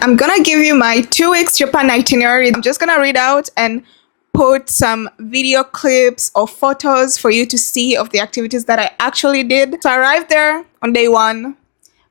I'm gonna give you my 2 weeks Japan itinerary. I'm just gonna read out and put some video clips or photos for you to see of the activities that I actually did. So I arrived there on day 1,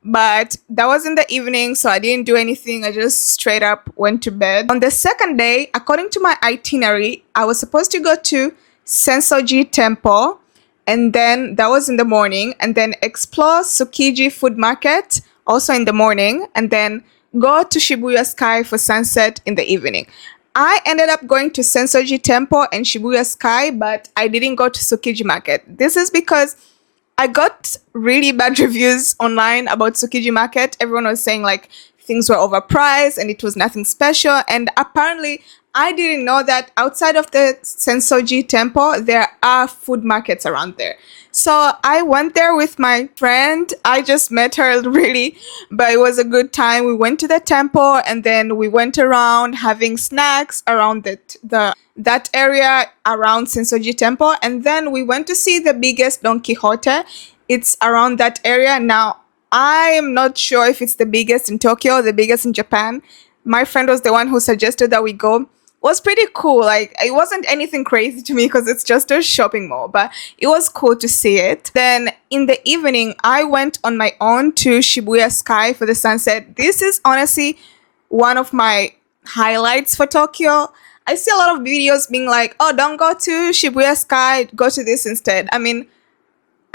but that was in the evening, so I didn't do anything. I just straight up went to bed. On the second day, according to my itinerary, I was supposed to go to Sensoji Temple, and then that was in the morning, and then explore Tsukiji Food Market also in the morning, and then go to Shibuya Sky for sunset in the evening. I ended up going to Sensoji Temple and Shibuya Sky, but I didn't go to Tsukiji Market. This is because I got really bad reviews online about Tsukiji Market. Everyone was saying like things were overpriced and it was nothing special. And apparently, I didn't know that outside of the Sensoji Temple, there are food markets around there. So I went there with my friend. I just met her really, but it was a good time. We went to the temple and then we went around having snacks around that area around Sensoji Temple, and then we went to see the biggest Don Quixote. It's around that area. Now, I am not sure if it's the biggest in Tokyo or the biggest in Japan. My friend was the one who suggested that we go. It was pretty cool. Like, it wasn't anything crazy to me because it's just a shopping mall, but it was cool to see it. Then in the evening, I went on my own to Shibuya Sky for the sunset. This is honestly one of my highlights for Tokyo. I see a lot of videos being like, oh, don't go to Shibuya Sky, go to this instead. I mean,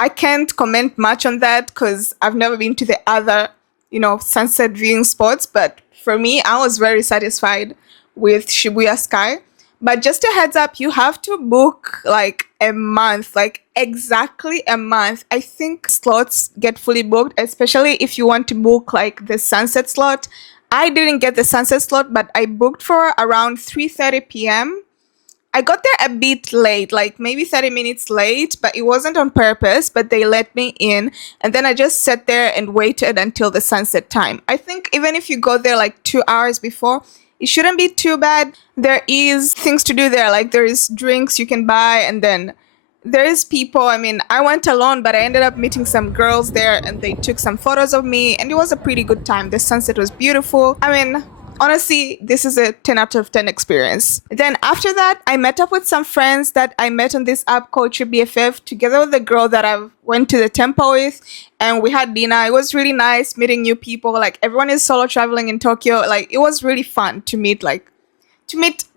I can't comment much on that because I've never been to the other, sunset viewing spots. But for me, I was very satisfied with Shibuya Sky. But just a heads up, you have to book like a month, like exactly a month. I think slots get fully booked, especially if you want to book like the sunset slot. I didn't get the sunset slot, but I booked for around 3:30 p.m. I got there a bit late, like maybe 30 minutes late, but it wasn't on purpose, but they let me in. And then I just sat there and waited until the sunset time. I think even if you go there like 2 hours before, it shouldn't be too bad. There is things to do there, like there is drinks you can buy, and then there is people. I mean, I went alone, but I ended up meeting some girls there and they took some photos of me and it was a pretty good time. The sunset was beautiful. I mean, honestly, this is a 10 out of 10 experience. Then after that, I met up with some friends that I met on this app called TripBFF together with the girl that I went to the temple with, and we had dinner. It was really nice meeting new people. Like, everyone is solo traveling in Tokyo. Like, it was really fun to meet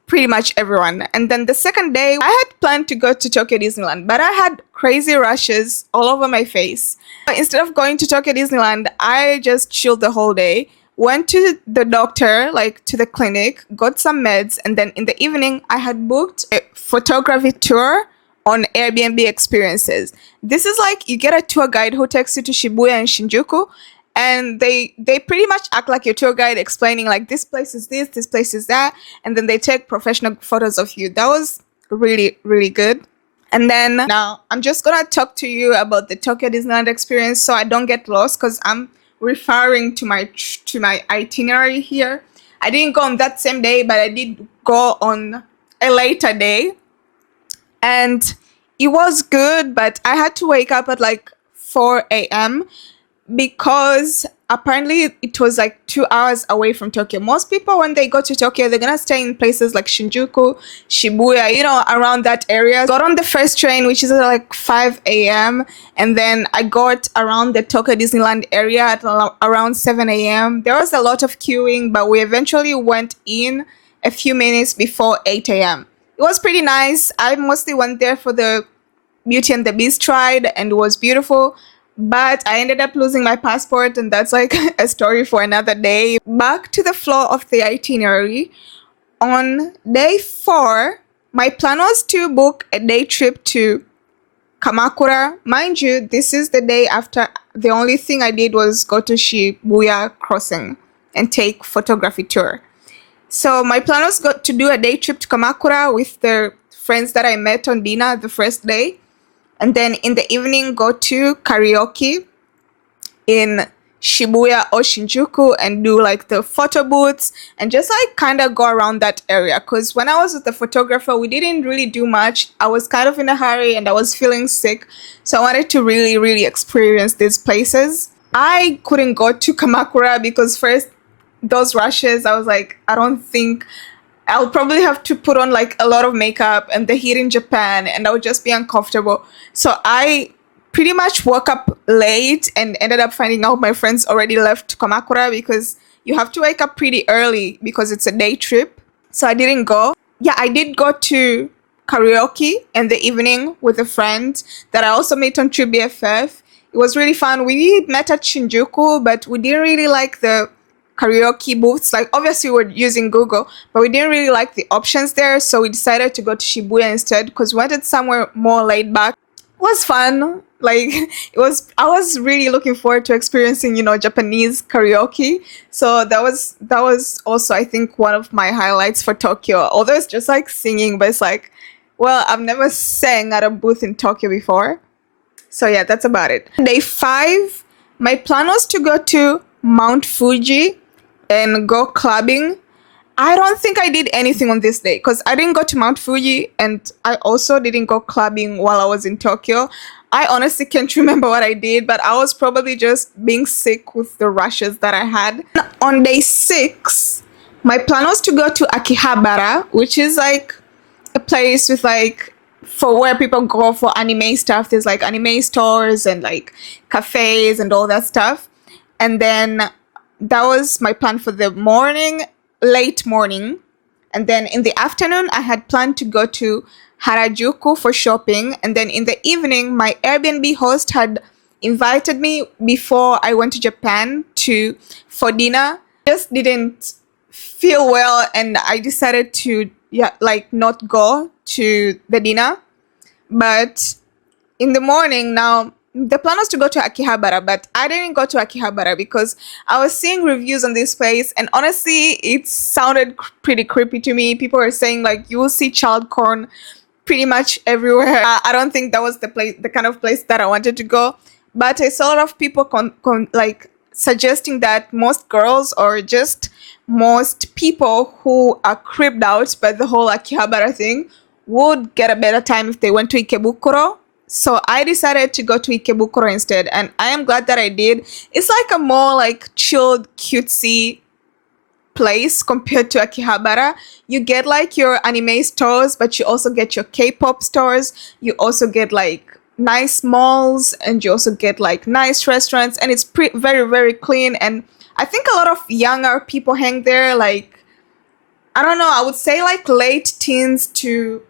pretty much everyone. And then the second day, I had planned to go to Tokyo Disneyland, but I had crazy rashes all over my face. Instead of going to Tokyo Disneyland, I just chilled the whole day, went to the doctor, like to the clinic, got some meds, and then in the evening, I had booked a photography tour on Airbnb Experiences. This is like you get a tour guide who takes you to Shibuya and Shinjuku, and they pretty much act like your tour guide, explaining like this place is this place is that, and then they take professional photos of you. That was really, really good. And then now I'm just gonna talk to you about the Tokyo Disneyland experience so I don't get lost, because I'm referring to my itinerary here. I didn't go on that same day, but I did go on a later day, and it was good, but I had to wake up at like 4 a.m. because apparently it was like 2 hours away from Tokyo. Most people, when they go to Tokyo, they're gonna stay in places like Shinjuku, Shibuya, around that area. Got on the first train, which is at like 5 a.m. And then I got around the Tokyo Disneyland area at around 7 a.m. There was a lot of queuing, but we eventually went in a few minutes before 8 a.m. It was pretty nice. I mostly went there for the Beauty and the Beast ride, and it was beautiful. But I ended up losing my passport, and that's like a story for another day. Back to the flow of the itinerary. On day 4, my plan was to book a day trip to Kamakura. Mind you, this is the day after the only thing I did was go to Shibuya Crossing and take photography tour. So my plan was to do a day trip to Kamakura with the friends that I met on dinner the first day. And then in the evening, go to karaoke in Shibuya or Shinjuku and do like the photo booths and just like kind of go around that area. Because when I was with the photographer, we didn't really do much. I was kind of in a hurry and I was feeling sick. So I wanted to really, really experience these places. I couldn't go to Kamakura because first, those rushes, I was like, I don't think I'll probably have to put on like a lot of makeup and the heat in Japan, and I would just be uncomfortable. So I pretty much woke up late and ended up finding out my friends already left Kamakura because you have to wake up pretty early because it's a day trip. So I didn't go. Yeah, I did go to karaoke in the evening with a friend that I also met on True BFF. It was really fun. We met at Shinjuku, but we didn't really like the karaoke booths. Like, obviously, we're using Google, but we didn't really like the options there. So we decided to go to Shibuya instead because we wanted somewhere more laid back. It was fun. Like, I was really looking forward to experiencing, Japanese karaoke. So that was also, I think, one of my highlights for Tokyo. Although it's just like singing, but it's like, well, I've never sang at a booth in Tokyo before. So yeah, that's about it. Day 5, my plan was to go to Mount Fuji and go clubbing. I don't think I did anything on this day because I didn't go to Mount Fuji and I also didn't go clubbing while I was in Tokyo. I honestly can't remember what I did, but I was probably just being sick with the rushes that I had. On day 6, my plan was to go to Akihabara, which is like a place with like for where people go for anime stuff. There's like anime stores and like cafes and all that stuff. And then that was my plan for the morning, late morning. And then in the afternoon, I had planned to go to Harajuku for shopping. And then in the evening, my Airbnb host had invited me before I went to Japan for dinner. Just didn't feel well, and I decided to not go to the dinner. But in the morning, now the plan was to go to Akihabara, but I didn't go to Akihabara because I was seeing reviews on this place, and honestly, it sounded pretty creepy to me. People were saying like you will see child corn pretty much everywhere. I don't think that was the kind of place that I wanted to go. But I saw a lot of people like suggesting that most girls or just most people who are creeped out by the whole Akihabara thing would get a better time if they went to Ikebukuro. So I decided to go to Ikebukuro instead, and I am glad that I did. It's like a more like chilled, cutesy place compared to Akihabara. You get like your anime stores, but you also get your K-pop stores. You also get like nice malls, and you also get like nice restaurants, and it's very, very clean. And I think a lot of younger people hang there, like, I don't know, I would say like late teens to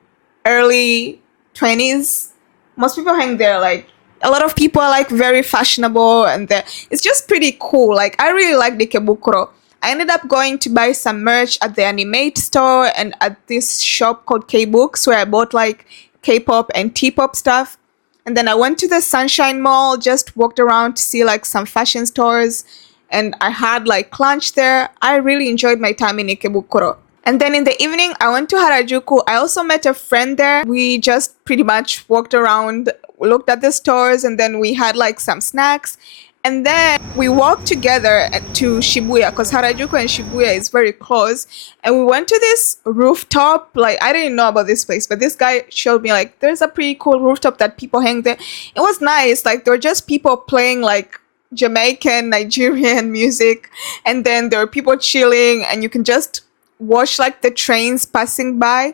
early 20s. Most people hang there. Like, a lot of people are like very fashionable, and it's just pretty cool. Like, I really like the Ikebukuro. I ended up going to buy some merch at the Animate store and at this shop called K-Books, where I bought like K-pop and T-pop stuff. And then I went to the Sunshine Mall, just walked around to see like some fashion stores, and I had like lunch there. I really enjoyed my time in Ikebukuro. And then in the evening, I went to Harajuku. I also met a friend there. We just pretty much walked around, looked at the stores, and then we had like some snacks. And then we walked together to Shibuya because Harajuku and Shibuya is very close. And we went to this rooftop. Like, I didn't know about this place, but this guy showed me like there's a pretty cool rooftop that people hang there. It was nice. Like, there were just people playing like Jamaican, Nigerian music. And then there were people chilling, and you can just watch like the trains passing by.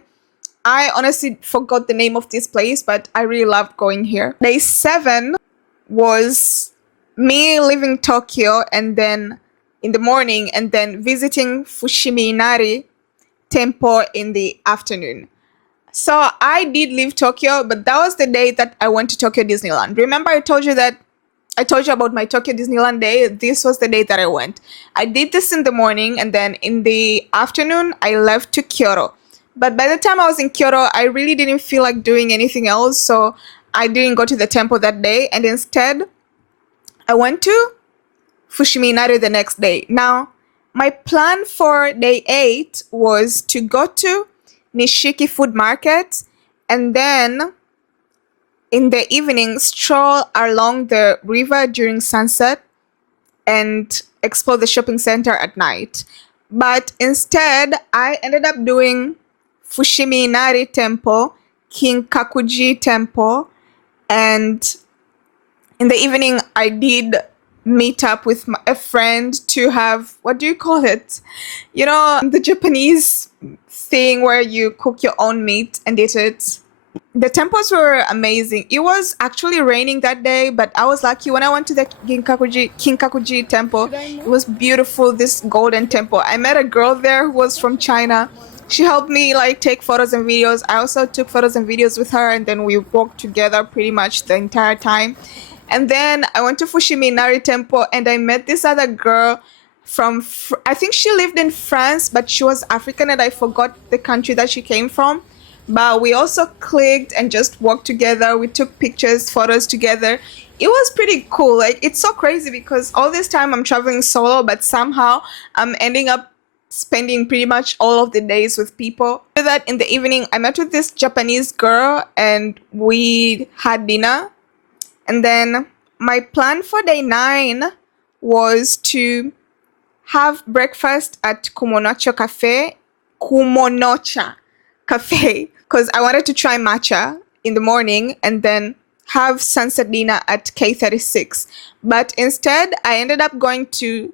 I honestly forgot the name of this place, but I really loved going here. Day 7 was me leaving Tokyo, and then in the morning, and then visiting Fushimi Inari Temple in the afternoon. So I did leave Tokyo, but that was the day that I went to Tokyo Disneyland. Remember I told you about my Tokyo Disneyland day? This was the day that I went. I did this in the morning, and then in the afternoon, I left to Kyoto. But by the time I was in Kyoto, I really didn't feel like doing anything else, so I didn't go to the temple that day, and instead, I went to Fushimi Inari the next day. Now, my plan for day 8 was to go to Nishiki Food Market, and then in the evening, stroll along the river during sunset and explore the shopping center at night. But instead, I ended up doing Fushimi Inari Temple, Kinkakuji Temple, and in the evening, I did meet up with a friend to have, what do you call it? You know, the Japanese thing where you cook your own meat and eat it. The temples were amazing. It was actually raining that day, but I was lucky when I went to the Kinkakuji temple. It was beautiful, this golden temple. I met a girl there who was from China. She helped me like take photos and videos. I also took photos and videos with her, and then we walked together pretty much the entire time. And then I went to Fushimi Inari temple and I met this other girl from I think she lived in France, but she was African and I forgot the country that she came from. But we also clicked and just walked together. We took pictures, photos together. It was pretty cool. Like, it's so crazy because all this time I'm traveling solo, but somehow I'm ending up spending pretty much all of the days with people. After that, in the evening, I met with this Japanese girl and we had dinner. And then my plan for day 9 was to have breakfast at Kumonocha Cafe, because I wanted to try matcha in the morning and then have sunset dinner at K36. But instead, I ended up going to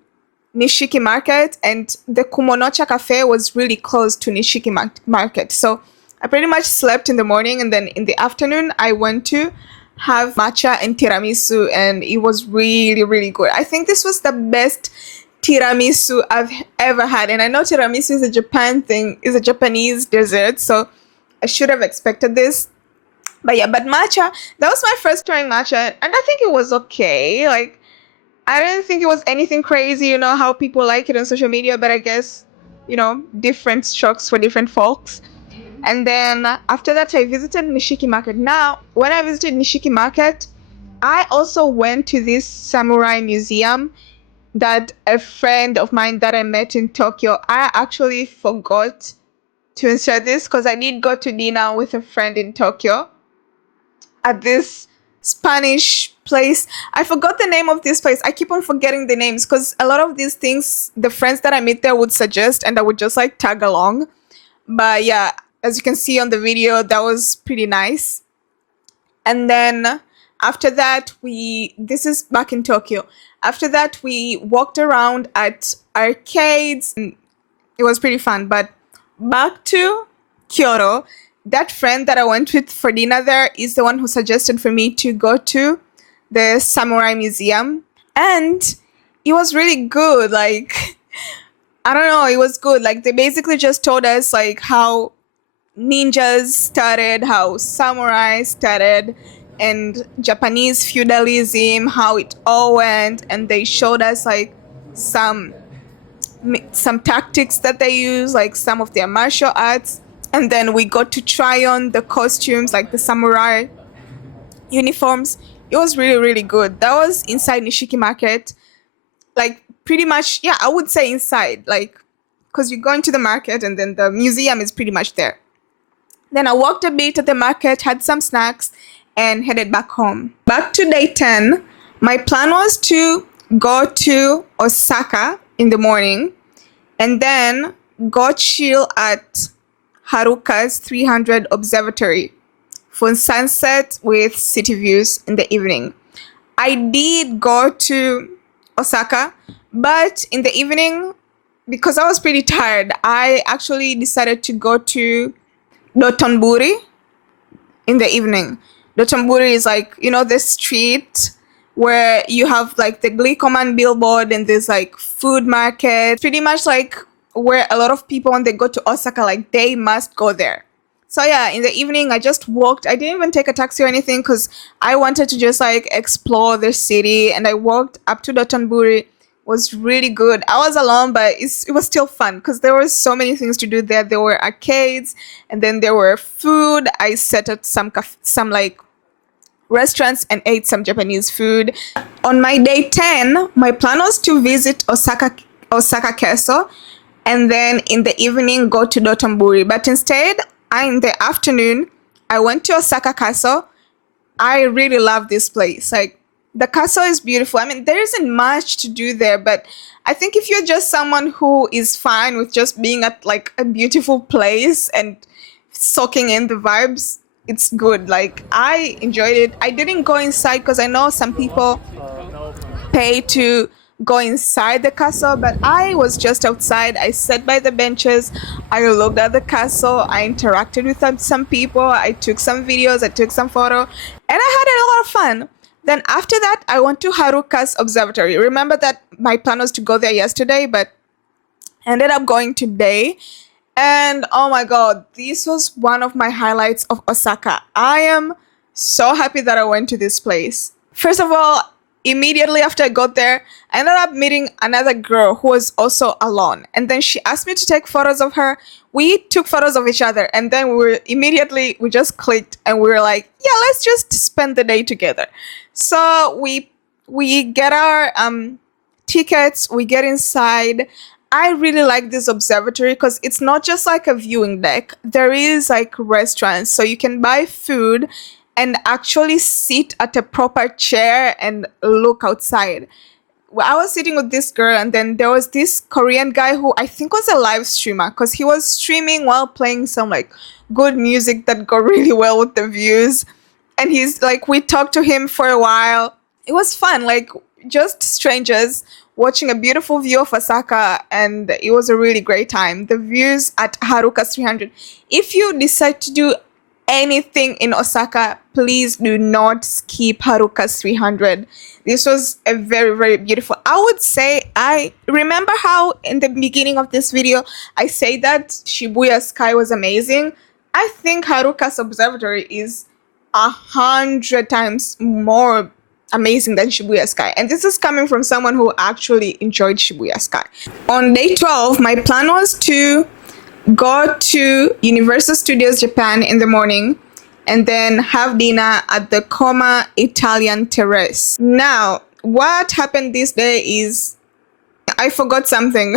Nishiki Market, and the Kumonocha Cafe was really close to Nishiki Market. So I pretty much slept in the morning, and then in the afternoon, I went to have matcha and tiramisu, and it was really, really good. I think this was the best tiramisu I've ever had. And I know tiramisu is a Japan thing, is a Japanese dessert, so I should have expected this. But yeah, but matcha, that was my first trying matcha, and I think it was okay. Like, I didn't think it was anything crazy, you know, how people like it on social media, but I guess, you know, different strokes for different folks. And then after that, I visited Nishiki Market. Now, when I visited Nishiki Market, I also went to this samurai museum that a friend of mine that I met in Tokyo, I actually forgot to insert this because I did go to dinner with a friend in Tokyo at this Spanish place. I forgot the name of this place. I keep on forgetting the names because a lot of these things, the friends that I meet there would suggest and I would just like tag along. But yeah, as you can see on the video, that was pretty nice. And then after that, this is back in Tokyo. After that, we walked around at arcades. And it was pretty fun. But back to Kyoto, that friend that I went with for dinner there is the one who suggested for me to go to the Samurai Museum. And it was really good. Like, I don't know, it was good. Like, they basically just told us like how ninjas started, how samurai started, and Japanese feudalism, how it all went, and they showed us like some tactics that they use, like some of their martial arts, and then we got to try on the costumes, like the samurai uniforms. It was really, really good. That was inside Nishiki Market, like pretty much, yeah, I would say inside, like, because you go into the market and then the museum is pretty much there. Then I walked a bit at the market, had some snacks, and headed back home. Back to day 10, my plan was to go to Osaka in the morning and then go chill at Haruka's 300 Observatory for sunset with city views in the evening. I did go to Osaka, but in the evening, because I was pretty tired, I actually decided to go to Dotonbori in the evening. Dotonbori is like, you know, the street where you have like the Glicoman billboard and there's like food market. Pretty much like where a lot of people, when they go to Osaka, like they must go there. So yeah, in the evening, I just walked. I didn't even take a taxi or anything because I wanted to just like explore the city, and I walked up to Dotonbori. Was really good. I was alone, but it was still fun because there were so many things to do there. There were arcades, and then there were food. I sat at some like restaurants and ate some Japanese food. On my day 10, my plan was to visit Osaka Castle, and then in the evening go to Dotonbori. But instead, in the afternoon, I went to Osaka Castle. I really love this place. Like, the castle is beautiful. I mean, there isn't much to do there, but I think if you're just someone who is fine with just being at like a beautiful place and soaking in the vibes, it's good. Like, I enjoyed it. I didn't go inside because I know some people pay to go inside the castle, but I was just outside. I sat by the benches, I looked at the castle, I interacted with some people, I took some videos, I took some photo, and I had a lot of fun. Then after that, I went to Haruka's observatory. Remember that my plan was to go there yesterday, but ended up going today. And oh my god, this was one of my highlights of Osaka. I am so happy that I went to this place. First of all, immediately after I got there, I ended up meeting another girl who was also alone. And then she asked me to take photos of her. We took photos of each other, and then we just clicked, and we were like, yeah, let's just spend the day together. So we get our tickets, we get inside. I really like this observatory because it's not just like a viewing deck. There is like restaurants, so you can buy food and actually sit at a proper chair and look outside. Well, I was sitting with this girl, and then there was this Korean guy who I think was a live streamer because he was streaming while playing some like good music that go really well with the views. And he's like, we talked to him for a while. It was fun, like just strangers watching a beautiful view of Osaka, and it was a really great time. The views at Haruka's 300. If you decide to do anything in Osaka, please do not skip Haruka's 300. This was a very, very beautiful. I would say, I remember how in the beginning of this video, I say that Shibuya Sky was amazing. I think Haruka's observatory is 100 times more amazing than Shibuya Sky. And this is coming from someone who actually enjoyed Shibuya Sky. On day 12, my plan was to go to Universal Studios Japan in the morning and then have dinner at the Coma Italian Terrace. Now, what happened this day is I forgot something.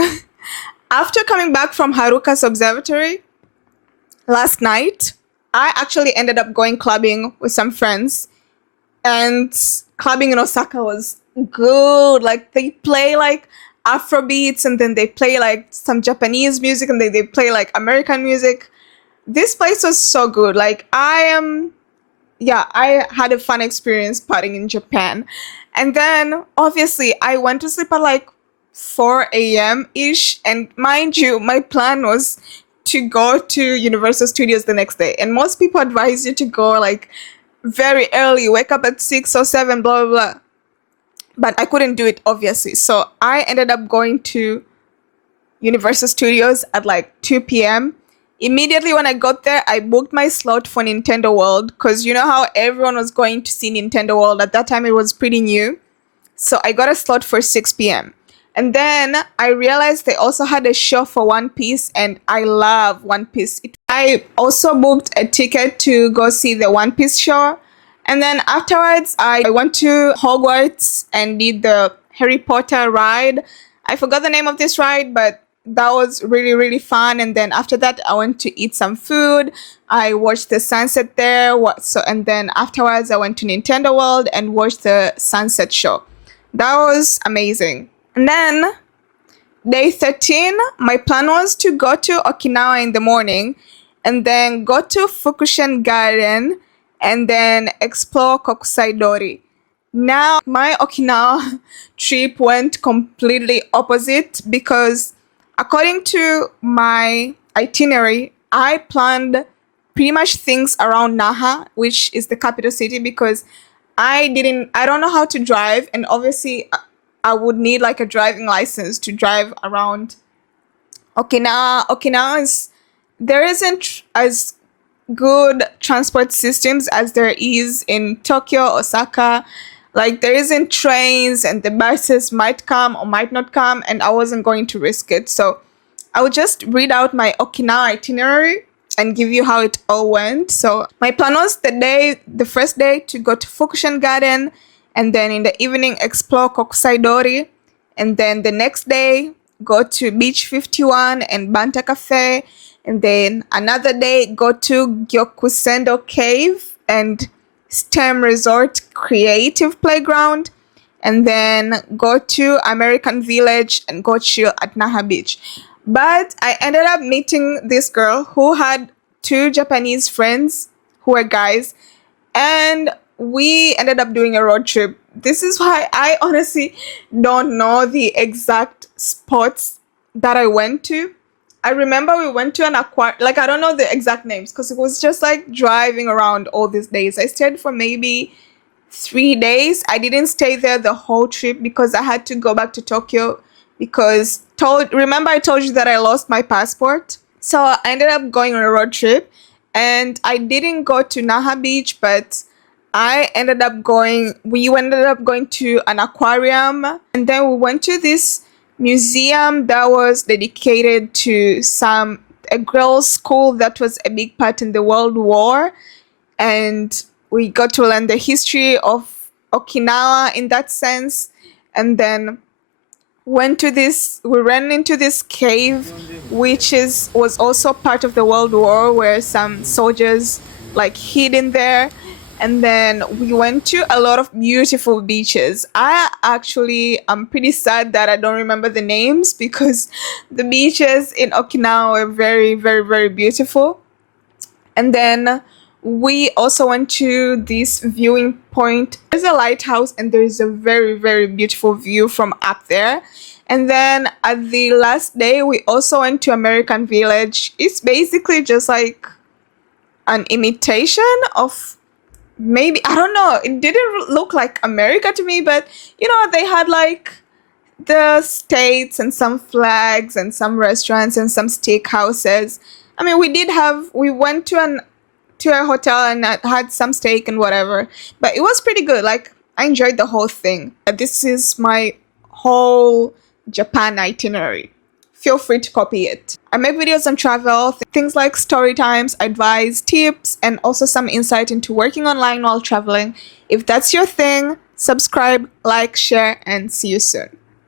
After coming back from Haruka's observatory last night, I actually ended up going clubbing with some friends, and clubbing in Osaka was good. Like they play like Afro beats, and then they play like some Japanese music, and they play like American music. This place was so good. Like I had a fun experience partying in Japan. And then obviously I went to sleep at like 4 a.m. ish, and mind you, my plan was to go to Universal Studios the next day. And most people advise you to go like very early, wake up at 6 or 7, blah, blah, blah. But I couldn't do it, obviously. So I ended up going to Universal Studios at like 2 p.m. Immediately when I got there, I booked my slot for Nintendo World, because you know how everyone was going to see Nintendo World. At that time, it was pretty new. So I got a slot for 6 p.m. And then I realized they also had a show for One Piece, and I love One Piece. I also booked a ticket to go see the One Piece show. And then afterwards, I went to Hogwarts and did the Harry Potter ride. I forgot the name of this ride, but that was really, really fun. And then after that, I went to eat some food. I watched the sunset there. And then afterwards, I went to Nintendo World and watched the sunset show. That was amazing. And then day 13, my plan was to go to Okinawa in the morning and then go to Fukushin Garden and then explore Kokusai-dori. Now, my Okinawa trip went completely opposite, because according to my itinerary, I planned pretty much things around Naha, which is the capital city, because I don't know how to drive, and obviously I would need like a driving license to drive around Okinawa. There isn't as good transport systems as there is in Tokyo, Osaka. Like there isn't trains, and the buses might come or might not come, and I wasn't going to risk it. So I would just read out my Okinawa itinerary and give you how it all went. So my plan was the first day to go to Fukushin Garden, and then in the evening explore Kokusai-dori, and then the next day go to Beach 51 and Banta Cafe, and then another day go to Gyokusendo Cave and STEM Resort Creative Playground, and then go to American Village and go chill at Naha Beach. But I ended up meeting this girl who had 2 Japanese friends who were guys, and we ended up doing a road trip. this is why I honestly don't know the exact spots that I went to. I remember we went to an aquarium, like I don't know the exact names because it was just like driving around all these days. I stayed for maybe 3 days. I didn't stay there the whole trip because I had to go back to Tokyo because remember I told you that I lost my passport. So I ended up going on a road trip and I didn't go to Naha Beach, but we ended up going to an aquarium and then we went to this museum that was dedicated to a girls' school that was a big part in the World War, and we got to learn the history of Okinawa in that sense. And then we ran into this cave, which was also part of the World War, where some soldiers like hid in there. And then we went to a lot of beautiful beaches. I actually am pretty sad that I don't remember the names because the beaches in Okinawa were very, very, very beautiful. And then we also went to this viewing point. There's a lighthouse and there is a very, very beautiful view from up there. And then at the last day, we also went to American Village. It's basically just like an imitation of, maybe, I don't know, it didn't look like America to me, but they had like the states and some flags and some restaurants and some steakhouses. I mean, we went to a hotel and had some steak and whatever, but it was pretty good. Like, I enjoyed the whole thing. This is my whole Japan itinerary. Feel free to copy it. I make videos on travel, things like story times, advice, tips, and also some insight into working online while traveling. If that's your thing, subscribe, like, share, and see you soon.